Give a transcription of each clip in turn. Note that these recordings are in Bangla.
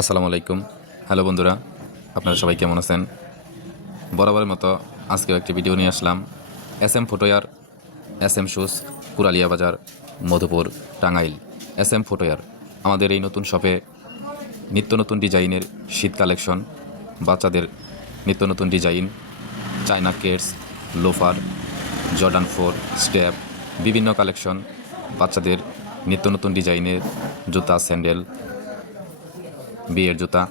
আসসালামু আলাইকুম। হ্যালো বন্ধুরা, আপনারা সবাই কেমন আছেন? বরাবরের মতো আজকেও একটি ভিডিও নিয়ে আসলাম। S M footwear S M shoes, Kuralia Bazar, Madhupur, Tangail. S M footwear, আমাদের এই নতুন শপে নিত্য নতুন ডিজাইনের শীত কালেকশন, বাচ্চাদের নিত্য নতুন design, China keds loafer, Jordan four strap বিভিন্ন কালেকশন, বাচ্চাদের নিত্য নতুন ডিজাইনের জুতা, স্যান্ডেল বিয়ের জুতা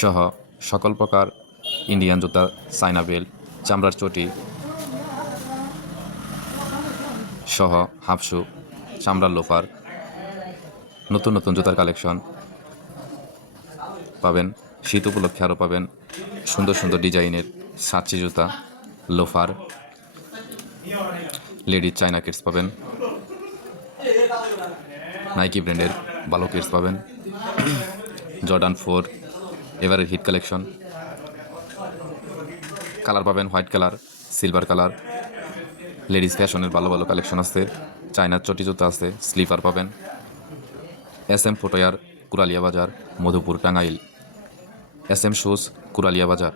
সহ সকল প্রকার ইন্ডিয়ান জুতা চাইনা বেল্ট, চামড়ার চটি সহ হাফ শু চামড়ার লোফার, নতুন নতুন জুতার কালেকশন পাবেন। শীত উপলক্ষে আরও পাবেন সুন্দর সুন্দর ডিজাইনের সাচ্চি জুতা, লোফার। লেডিজ চাইনা কিডস পাবেন। নাইকি ব্র্যান্ডের ভালো কিডস পাবেন। জর্ডান ফোর এবারের হিট কালেকশন কালার পাবেন white colour silver colour ladies ফ্যাশনের ভালো ভালো কালেকশন আছে। চায়নার চটি জুতো আছে স্লিপার পাবেন। S M footwear Kuralia Bazar, Madhupur Tangail. S M shoes Kuralia Bazar.